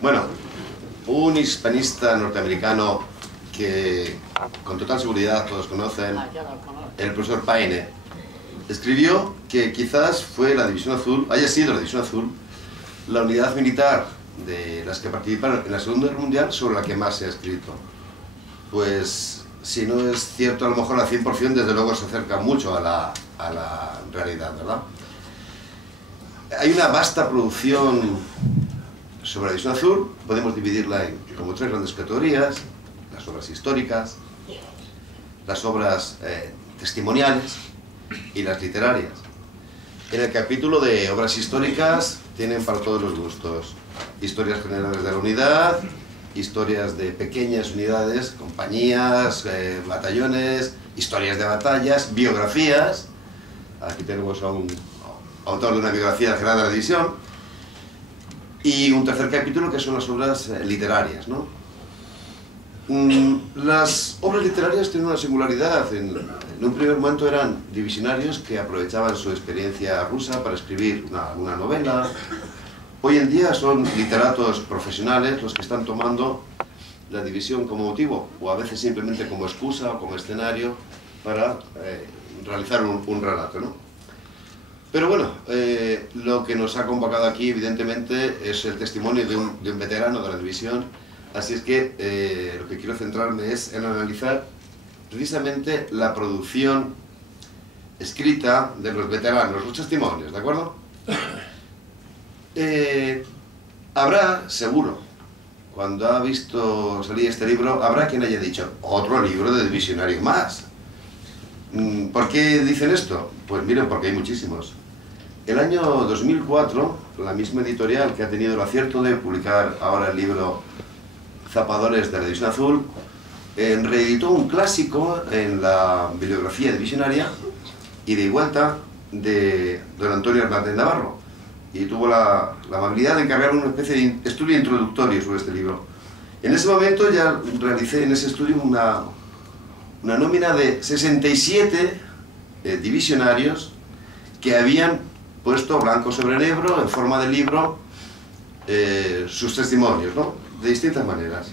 Bueno, un hispanista norteamericano que con total seguridad todos conocen, el profesor Paine, escribió que quizás fue la División Azul, haya sido la División Azul, la unidad militar de las que participaron en la Segunda Guerra Mundial sobre la que más se ha escrito. Pues, si no es cierto, a lo mejor al 100%, desde luego se acerca mucho a la realidad, ¿verdad? Hay una vasta producción sobre la División Azul, podemos dividirla en como tres grandes categorías: las obras históricas, las obras testimoniales y las literarias. En el capítulo de obras históricas tienen para todos los gustos: historias generales de la unidad, historias de pequeñas unidades, compañías, batallones, historias de batallas, biografías. Aquí tenemos a un autor de una biografía general de la división. Y un tercer capítulo que son las obras literarias, ¿no? Las obras literarias tienen una singularidad. En un primer momento eran divisionarios que aprovechaban su experiencia rusa para escribir una novela. Hoy en día son literatos profesionales los que están tomando la división como motivo, o a veces simplemente como excusa o como escenario para realizar un relato, ¿no? Pero bueno, lo que nos ha convocado aquí evidentemente es el testimonio de un veterano de la división, así es que lo que quiero centrarme es en analizar precisamente la producción escrita de los veteranos, los testimonios, ¿de acuerdo? Habrá, seguro, cuando ha visto salir este libro, habrá quien haya dicho: otro libro de divisionario más. ¿Por qué dicen esto? Pues miren, porque hay muchísimos. El año 2004, la misma editorial que ha tenido el acierto de publicar ahora el libro Zapadores de la División Azul, reeditó un clásico en la bibliografía divisionaria y de vuelta de don Antonio Hernández Navarro, y tuvo la amabilidad de encargar una especie de estudio introductorio sobre este libro. En ese momento ya realicé en ese estudio una nómina de 67 divisionarios que habían puesto blanco sobre negro, en forma de libro, sus testimonios, ¿no? De distintas maneras.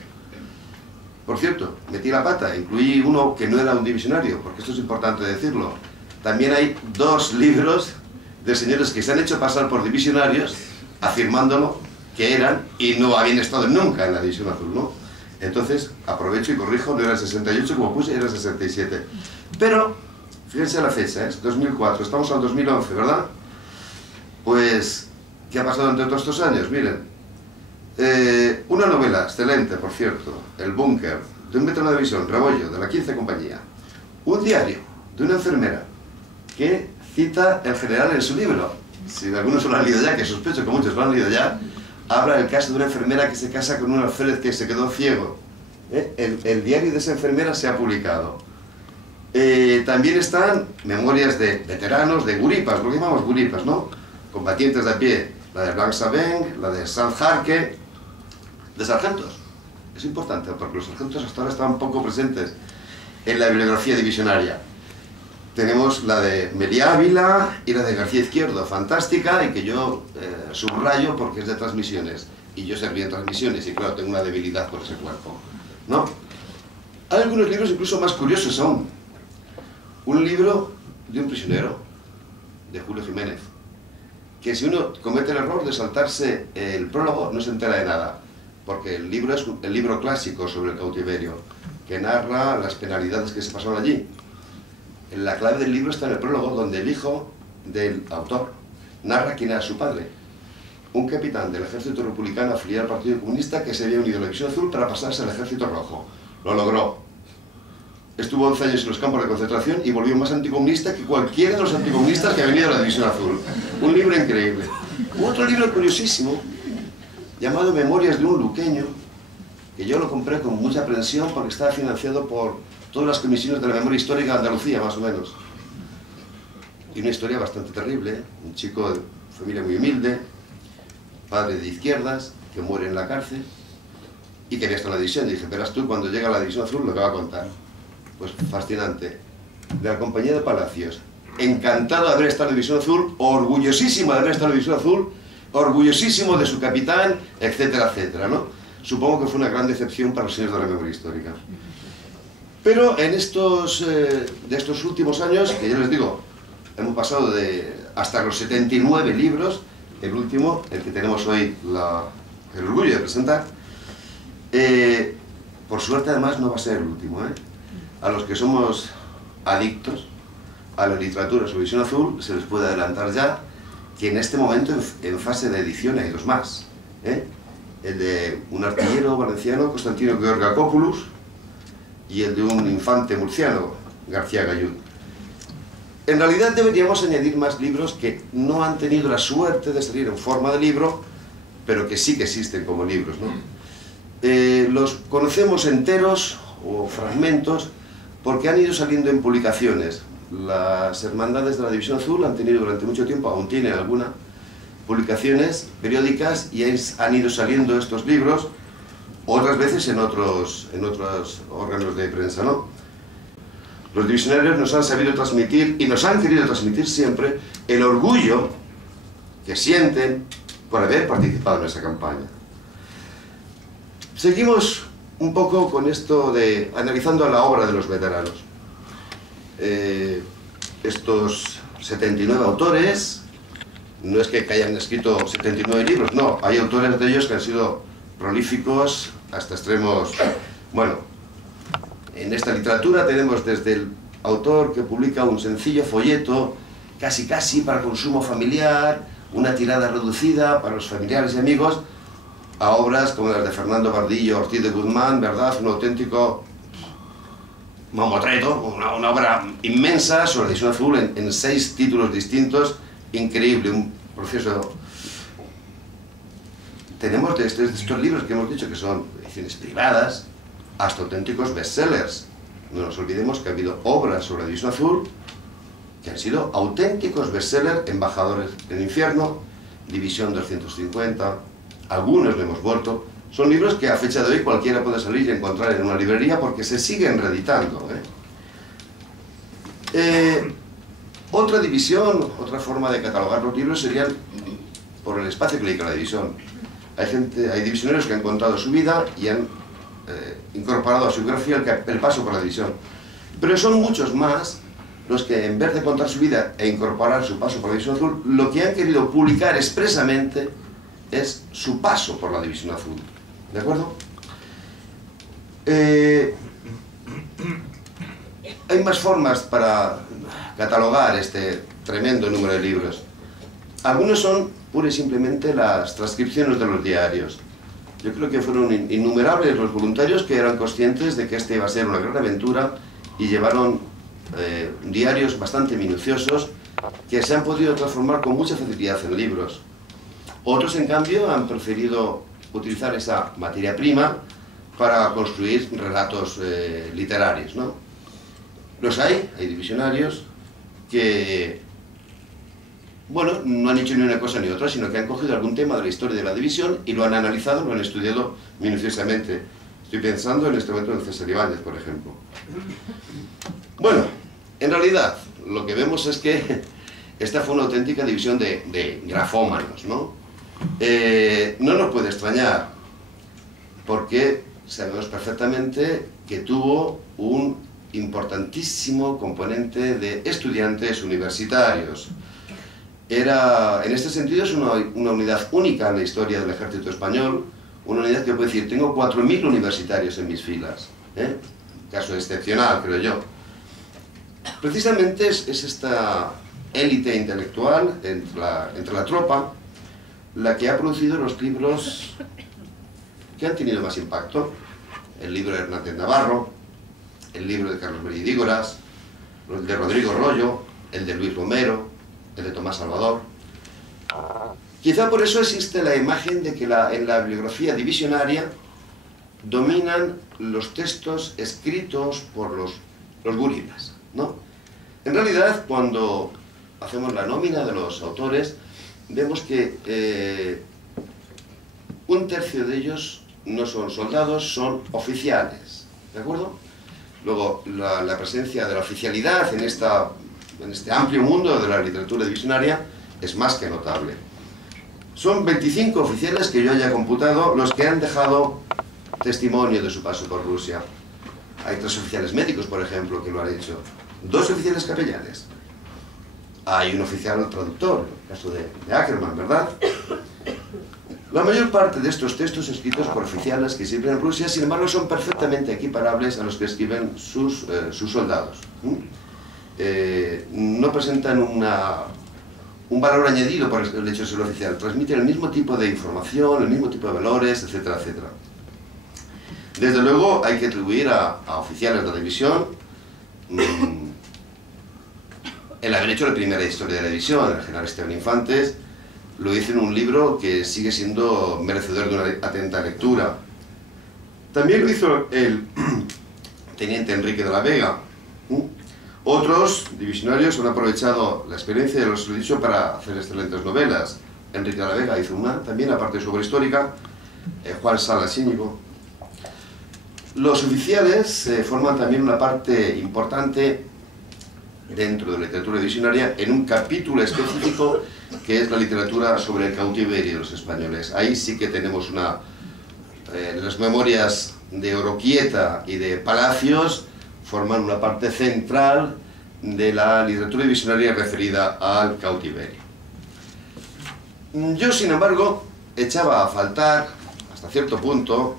Por cierto, metí la pata, incluí uno que no era un divisionario, porque esto es importante decirlo. También hay dos libros de señores que se han hecho pasar por divisionarios, afirmándolo que eran y no habían estado nunca en la División Azul, ¿no? Entonces, aprovecho y corrijo, no era el 68 como puse, era el 67. Pero, fíjense la fecha, es 2004, estamos al 2011, ¿verdad? Pues, ¿qué ha pasado entre todos estos años? Miren, una novela excelente, por cierto, El Búnker, de un veterano de división, Rebollo, de la 15 compañía. Un diario de una enfermera que cita el general en su libro. Si algunos lo han leído ya, que sospecho que muchos lo han leído ya, habla del caso de una enfermera que se casa con un alférez que se quedó ciego. El diario de esa enfermera se ha publicado. También están memorias de veteranos, de guripas, lo que llamamos guripas, ¿no? Combatientes de a pie, la de Blanc Sabeng, la de Sanz-Jarque, de sargentos. Es importante, porque los sargentos hasta ahora estaban poco presentes en la bibliografía divisionaria. Tenemos la de Meliá Ávila y la de García Izquierdo, fantástica, y que yo subrayo porque es de transmisiones. Y yo serví en transmisiones y claro, tengo una debilidad por ese cuerpo, ¿no? Hay algunos libros incluso más curiosos aún. Un libro de un prisionero, de Julio Jiménez, que si uno comete el error de saltarse el prólogo no se entera de nada, porque el libro es el libro clásico sobre el cautiverio, que narra las penalidades que se pasaron allí. La clave del libro está en el prólogo, donde el hijo del autor narra quién era su padre, un capitán del ejército republicano afiliado al Partido Comunista que se había unido a la División Azul para pasarse al ejército rojo. Lo logró. Estuvo 11 años en los campos de concentración y volvió más anticomunista que cualquiera de los anticomunistas que ha venido a la División Azul. Un libro increíble. Otro libro curiosísimo, llamado Memorias de un luqueño, que yo lo compré con mucha aprensión porque estaba financiado por todas las comisiones de la memoria histórica de Andalucía, más o menos. Y una historia bastante terrible, ¿eh? Un chico de familia muy humilde, padre de izquierdas, que muere en la cárcel, y que había estado en la división. Y dije, verás tú, cuando llega a la División Azul, lo que va a contar. Pues fascinante. De la compañía de Palacios, encantado de haber estado en la División Azul, orgullosísimo de haber estado en la División Azul, orgullosísimo de su capitán, etcétera, etcétera, ¿no? Supongo que fue una gran decepción para los señores de la memoria histórica. Pero en de estos últimos años, que ya les digo, hemos pasado hasta los 79 libros, el último, el que tenemos hoy el orgullo de presentar, por suerte además no va a ser el último, ¿eh? A los que somos adictos a la literatura sobre División Azul, se les puede adelantar ya que en este momento, en fase de edición, hay dos más, ¿eh? El de un artillero valenciano, Constantino Georgakopoulos, y el de un infante murciano, García Gallud. En realidad deberíamos añadir más libros que no han tenido la suerte de salir en forma de libro, pero que sí que existen como libros, ¿no? Los conocemos enteros o fragmentos porque han ido saliendo en publicaciones. Las hermandades de la División Azul han tenido durante mucho tiempo, aún tienen algunas publicaciones periódicas y han ido saliendo estos libros, otras veces en otros órganos de prensa, ¿no? Los divisionarios nos han sabido transmitir y nos han querido transmitir siempre el orgullo que sienten por haber participado en esa campaña. Seguimos un poco con esto de analizando la obra de los veteranos. Estos 79 autores, no es que hayan escrito 79 libros, no, hay autores de ellos que han sido prolíficos hasta extremos. Bueno, en esta literatura tenemos desde el autor que publica un sencillo folleto, casi para consumo familiar, una tirada reducida para los familiares y amigos, a obras como las de Fernando Bardillo Ortiz de Guzmán, ¿verdad? Un auténtico mamotreto, una obra inmensa sobre la División Azul en 6 títulos distintos, increíble, un proceso. Tenemos de estos libros que hemos dicho que son ediciones privadas, hasta auténticos bestsellers. No nos olvidemos que ha habido obras sobre la División Azul que han sido auténticos bestsellers, Embajadores del Infierno, División 250, algunos lo hemos vuelto. Son libros que a fecha de hoy cualquiera puede salir y encontrar en una librería porque se siguen reeditando, Otra división, otra forma de catalogar los libros serían por el espacio que le dedica la división. Hay divisionarios que han contado su vida y han incorporado a su biografía el paso por la división. Pero son muchos más los que, en vez de contar su vida e incorporar su paso por la División Azul, lo que han querido publicar expresamente es su paso por la División Azul. ¿De acuerdo? Hay más formas para catalogar este tremendo número de libros. Algunos son pura y simplemente las transcripciones de los diarios. Yo creo que fueron innumerables los voluntarios que eran conscientes de que este iba a ser una gran aventura y llevaron diarios bastante minuciosos que se han podido transformar con mucha facilidad en libros. Otros, en cambio, han preferido utilizar esa materia prima para construir relatos literarios, ¿no? Los hay divisionarios que, bueno, no han hecho ni una cosa ni otra, sino que han cogido algún tema de la historia de la división y lo han analizado, lo han estudiado minuciosamente. Estoy pensando en este momento en César Ibáñez, por ejemplo. Bueno, en realidad, lo que vemos es que esta fue una auténtica división de grafómanos, ¿no? No nos puede extrañar, porque sabemos perfectamente que tuvo un importantísimo componente de estudiantes universitarios. En este sentido es una unidad única en la historia del ejército español, una unidad que puede decir, tengo 4.000 universitarios en mis filas, caso excepcional, creo yo. Precisamente es esta élite intelectual entre la tropa la que ha producido los libros que han tenido más impacto. El libro de Hernández Navarro, el libro de Carlos Bellidígoras, el de Rodrigo Rollo, el de Luis Romero, el de Tomás Salvador. Quizá por eso existe la imagen de que en la bibliografía divisionaria dominan los textos escritos por los gurilas, ¿no? En realidad, cuando hacemos la nómina de los autores, vemos que un tercio de ellos no son soldados, son oficiales, ¿de acuerdo? Luego, la presencia de la oficialidad en este amplio mundo de la literatura divisionaria es más que notable. Son 25 oficiales que yo haya computado los que han dejado testimonio de su paso por Rusia. Hay 3 oficiales médicos, por ejemplo, que lo han hecho. 2 oficiales capellanes. Hay un oficial traductor, el caso de Ackerman, ¿verdad? La mayor parte de estos textos escritos por oficiales que sirven en Rusia, sin embargo, son perfectamente equiparables a los que escriben sus soldados. No presentan un valor añadido por el hecho de ser oficial. Transmiten el mismo tipo de información, el mismo tipo de valores, etcétera, etcétera. Desde luego, hay que atribuir a oficiales de la división el haber hecho la primera historia de la división. El general Esteban Infantes lo hizo en un libro que sigue siendo merecedor de una atenta lectura. También lo hizo el teniente Enrique de la Vega. Otros divisionarios han aprovechado la experiencia de los dicho para hacer excelentes novelas. Enrique de la Vega hizo una, también aparte de su obra histórica, Juan Salas Íñigo. Los oficiales forman también una parte importante dentro de la literatura divisionaria en un capítulo específico que es la literatura sobre el cautiverio de los españoles. Ahí sí que tenemos las memorias de Oroquieta y de Palacios forman una parte central de la literatura divisionaria referida al cautiverio. Yo, sin embargo, echaba a faltar, hasta cierto punto,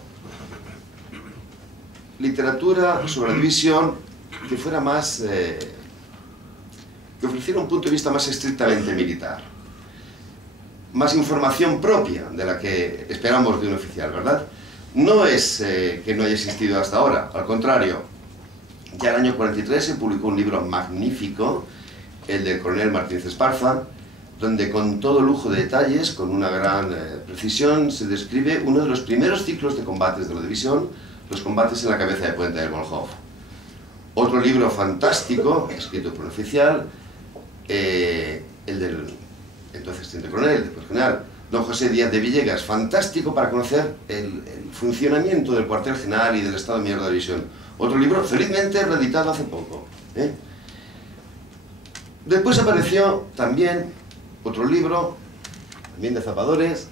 literatura sobre la división que fuera más... que ofreciera un punto de vista más estrictamente militar. Más información propia de la que esperamos de un oficial, ¿verdad? No es que no haya existido hasta ahora, al contrario. Ya el año 43 se publicó un libro magnífico, el del coronel Martínez Esparza, donde con todo lujo de detalles, con una gran precisión, se describe uno de los primeros ciclos de combates de la división, los combates en la cabeza de puente del Volkhov. Otro libro fantástico, escrito por un oficial, el del entonces teniente coronel, después general, don José Díaz de Villegas, fantástico para conocer el funcionamiento del cuartel general y del Estado Mayor de la División. Otro libro, felizmente reeditado hace poco. Después apareció también otro libro, también de zapadores,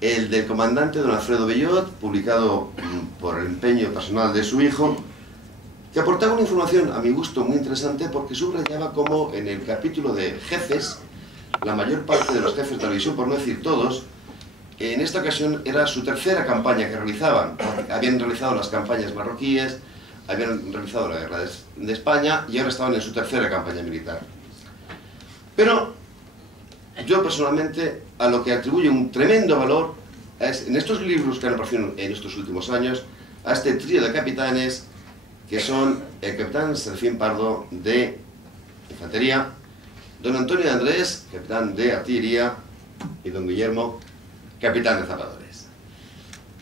el del comandante don Alfredo Bellot, publicado por el empeño personal de su hijo, que aportaba una información, a mi gusto, muy interesante, porque subrayaba cómo en el capítulo de jefes, la mayor parte de los jefes de la división, por no decir todos, en esta ocasión era su tercera campaña que realizaban. Habían realizado las campañas marroquíes, habían realizado la guerra de España y ahora estaban en su tercera campaña militar. Pero yo personalmente a lo que atribuyo un tremendo valor es, en estos libros que han aparecido en estos últimos años, a este trío de capitanes que son el capitán Serafín Pardo de Infantería, don Antonio de Andrés, capitán de Artillería, y don Guillermo, capitán de Zapadores.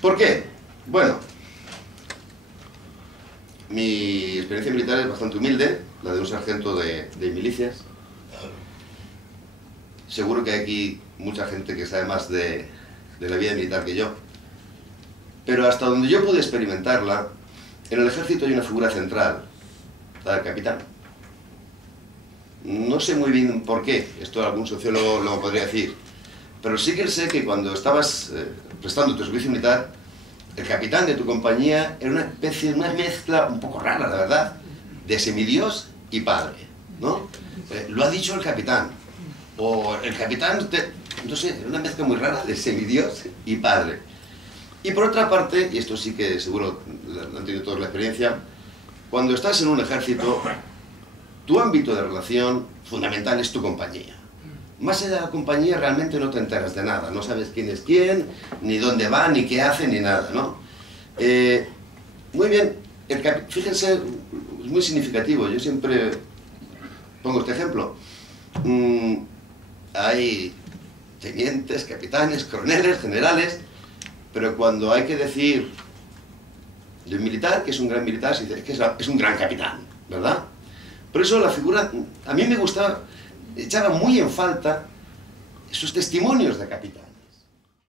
¿Por qué? Bueno, mi experiencia militar es bastante humilde, la de un sargento de milicias. Seguro que hay aquí mucha gente que sabe más de la vida militar que yo. Pero hasta donde yo pude experimentarla, en el ejército hay una figura central, la del capitán. No sé muy bien por qué, esto algún sociólogo lo podría decir, pero sí que sé que cuando estabas prestando tu servicio militar, el capitán de tu compañía era una especie, una mezcla un poco rara, la verdad, de semidios y padre, ¿no? Lo ha dicho el capitán, o el capitán, no sé, era una mezcla muy rara de semidios y padre. Y por otra parte, y esto sí que seguro han tenido todos la experiencia, cuando estás en un ejército, tu ámbito de relación fundamental es tu compañía. Más allá de la compañía realmente no te enteras de nada, no sabes quién es quién, ni dónde va, ni qué hace, ni nada, ¿no? Muy bien, fíjense, es muy significativo, yo siempre pongo este ejemplo. Hay tenientes, capitanes, coroneles, generales, pero cuando hay que decir de un militar, que es un gran militar, se dice que es un gran capitán, ¿verdad? Por eso la figura, a mí me gustaba, echaba muy en falta esos testimonios de capitán.